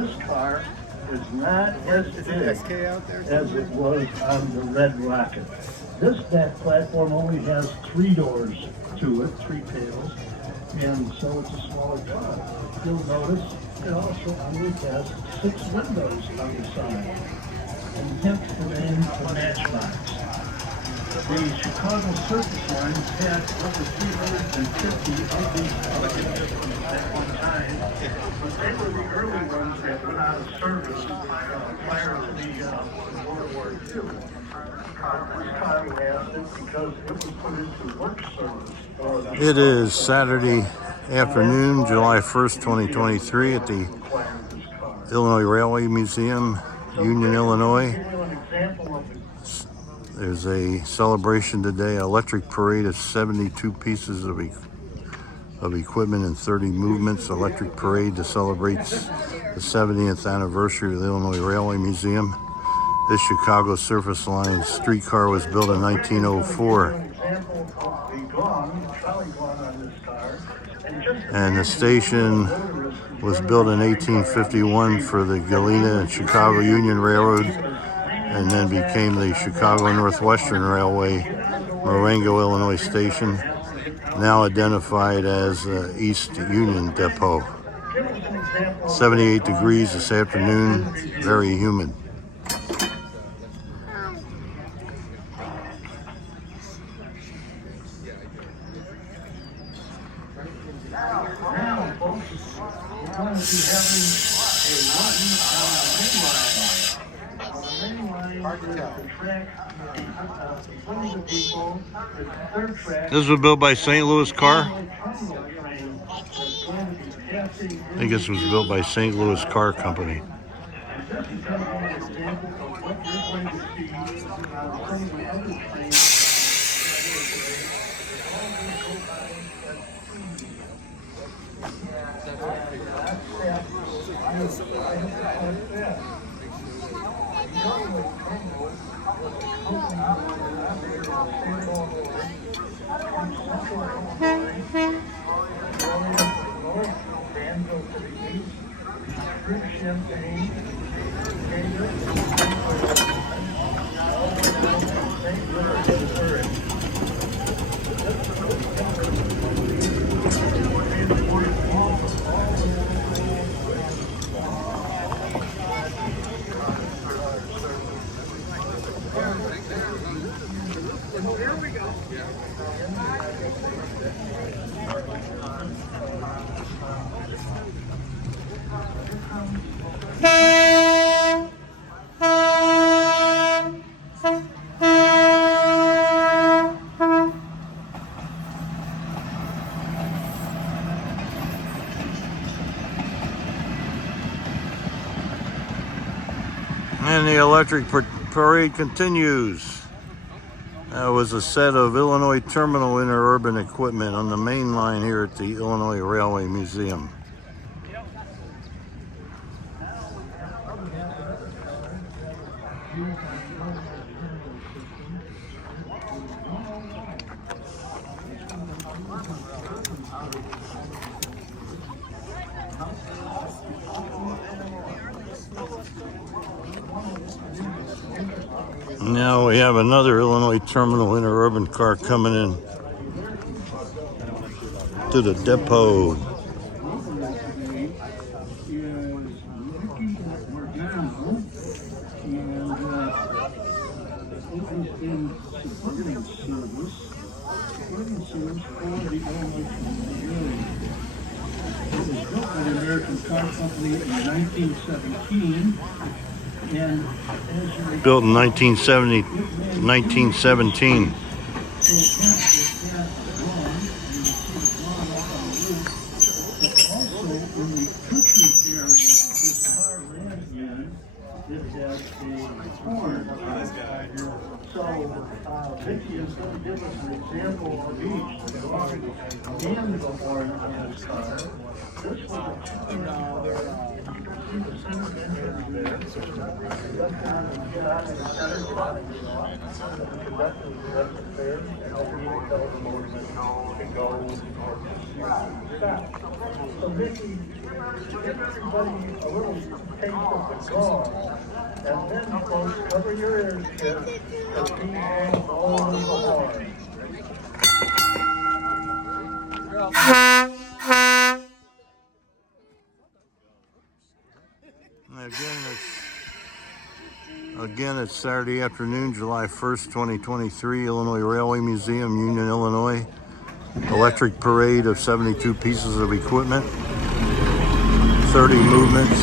this car is not as big as it was on the Red Rocket. This back platform only has 3 doors to it, 3 tails, and so it's a smaller car. You'll notice it also only has 6 windows on the side, and hence the name the Matchbox. The Chicago surface lines had over 350 of these cars at one time, but they were the early ones that went out of service prior to the World War II. This car lasted because it was put into work service. It is Saturday afternoon, July 1st, 2023 at the Illinois Railway Museum, Union, Illinois. There's a celebration today, electric parade of 72 pieces of equipment and 30 movements. Electric parade that celebrates the 70th anniversary of the Illinois Railway Museum. This Chicago Surface Line streetcar was built in 1904. And the station was built in 1851 for the Galena and Chicago Union Railroad, and then became the Chicago Northwestern Railway Marengo, Illinois station, now identified as East Union Depot. 78 degrees this afternoon, very humid. Now, folks, we're going to be having a run on the main line. The main line is the track between the people. The third track. This was built by St. Louis Car. I think this was built by St. Louis Car Company. This is just one example of what you're going to see some of the other trains. And the electric parade continues. That was a set of Ilinois Terminal interurban equipment on the main line here at the Illinois Railway Museum. Now we have another Illinois Terminal interurban car coming in to the depot. The American Car Company in 1917, and built in 1917. Also, in the country area this car ran in, it has a horn. So, Vicky is going to give us an example of each, the horn and the horn on this car. This was a see the center entrance there. So Mickey, give everybody a little taste of the gong, and then folks, cover your ears, kids, because he's going to blow the horn. Again, it's Saturday afternoon, July 1st, 2023, Illinois Railway Museum, Union, Illinois. Electric parade of 72 pieces of equipment, 30 movements.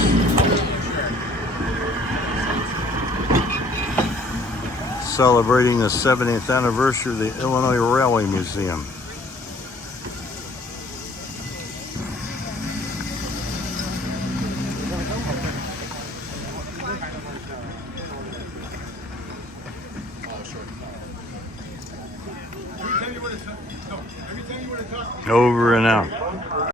Celebrating the 70th anniversary of the Illinois Railway Museum. Over and out.